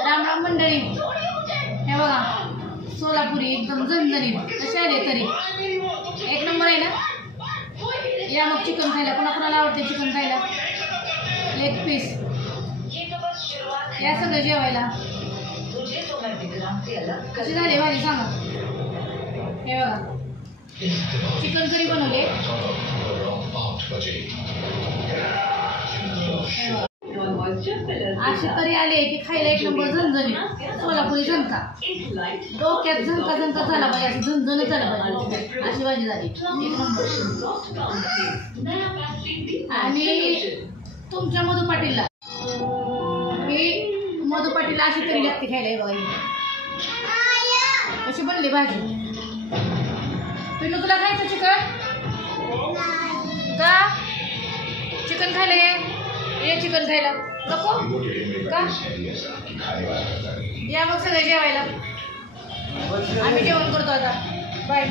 राम राम मंडळी, हे बघा सोलापुरी एकदम झणझणीत कशा आले तरी एक नंबर आहे ना। या मग चिकन खायला, कोणाला आवडते चिकन खायला, लेग पीस या सगळं जेवायला। कशी झाली भाजी सांगा। हे बघा चिकन करी बनवले, अशी तरी आले की खायला एक नंबर झणझणीत सोलापुरी झणका। डोक्यात झणका झणका झाला पाहिजे, अशी झणझणच झाला पाहिजे, अशी भाजी झाली एक नंबर। आणि तुमच्या मधू पाटीलला मी मधू पाटीलला अशी तरी लागते खायला। बघा कशी बनली भाजी। पिनू तुला खायचं चिकन का? चिकन खायला ये चिकन खायला नको का? या मग सगळे जेवायला, आम्ही जेवण करतो आता। बाय।